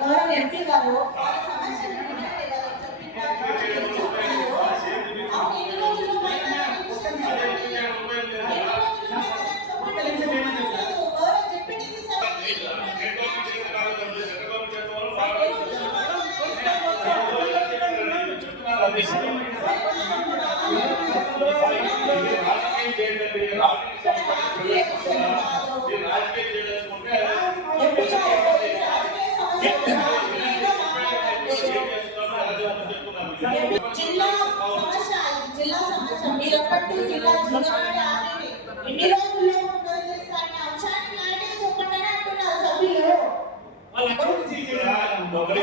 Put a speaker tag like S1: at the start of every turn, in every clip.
S1: గౌరవ ఎంపీ గారు
S2: Thank you. రాజకీయం చేయడం మీరు రాజకీయం
S1: చేయాలనుకుంటే జిల్లా సమస్య జిల్లా సమస్య మీరు అప్పటి జిల్లా జిల్లా ఎన్ని రోజుల్లో ఉండదు చేస్తారని అంశాన్ని క్లారిటీ చెప్పండి అంటున్నారు సభ్యులు
S3: వాళ్ళు అక్కడ నుంచి
S1: ఇక్కడ ఆధారపడి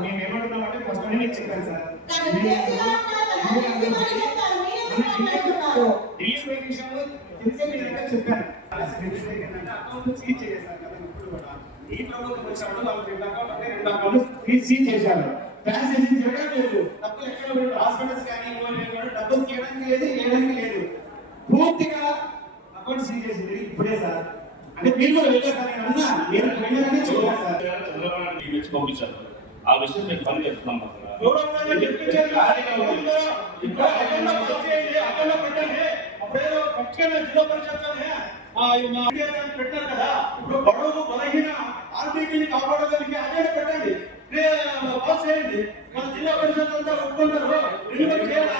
S3: మేమేమంటున్నామంటే ఫస్ట్ మీకు చెప్పాను సార్ రిలీజ్ విషయంలో తెలిసే మీ దగ్గర చెప్పాను ఈ ప్రభుత్వం వచ్చినప్పుడు నాకు రెండు అకౌంట్ అంటే రెండు అకౌంట్ సీజ్ చేశారు ట్రాన్సాక్షన్ హాస్పిటల్స్ కానీ డబ్బులు తీయడానికి లేదు. వేయడానికి లేదు పూర్తిగా అకౌంట్ సీజ్ చేసి ఇప్పుడే సార్. అంటే మీరు వెళ్ళారు సార్ అన్నా నేను వెళ్ళారని
S2: చూడాలి ఆ విషయం పని
S3: పెట్టారు కదా. ఇప్పుడు ఒప్పుకుంటారు రిన్యూవల్ చేయాలి